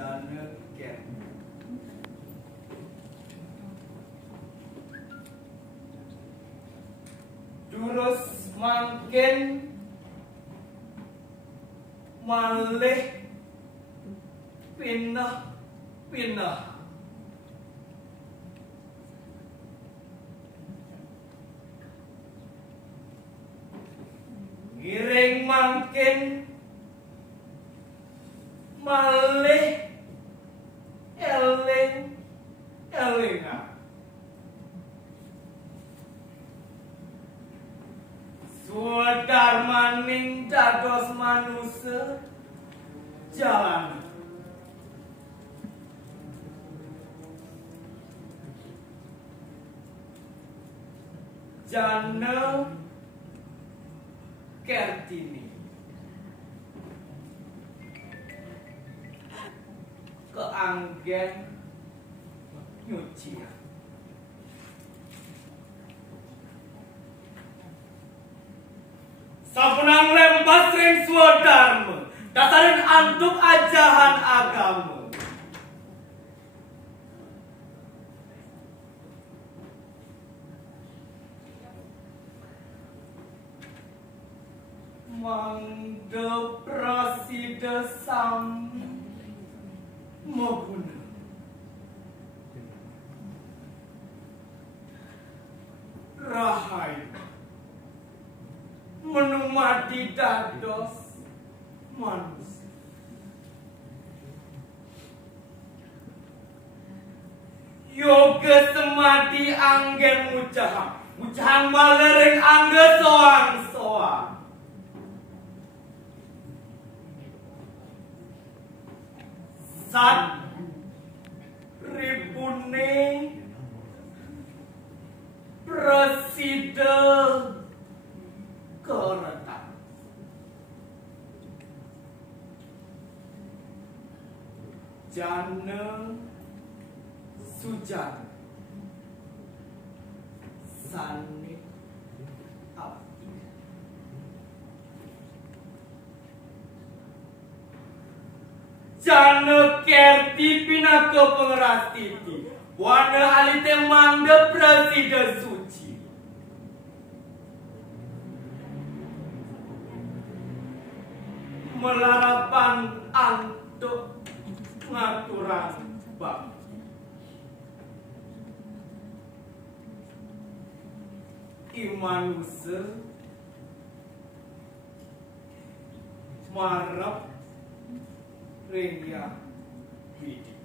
Janeken Durus mangkin malih pinah ngiring mangkin malih elingan Swadarmaning dados manusia jalan Jana Kartini keanggen nyucian sapunang lembas ring swadarma dasarin antuk ajahan agama mangda prasida sam maguna rahayu menumati dados manusia yoga semadi anggen ucahan malering angge soang sat ribune presida keretak jana sujan sani abdi jana kerti pinaka pengerastiti wana alite mangga presida suci melarapan antuk ngaturan bang imanusa marap ringya widi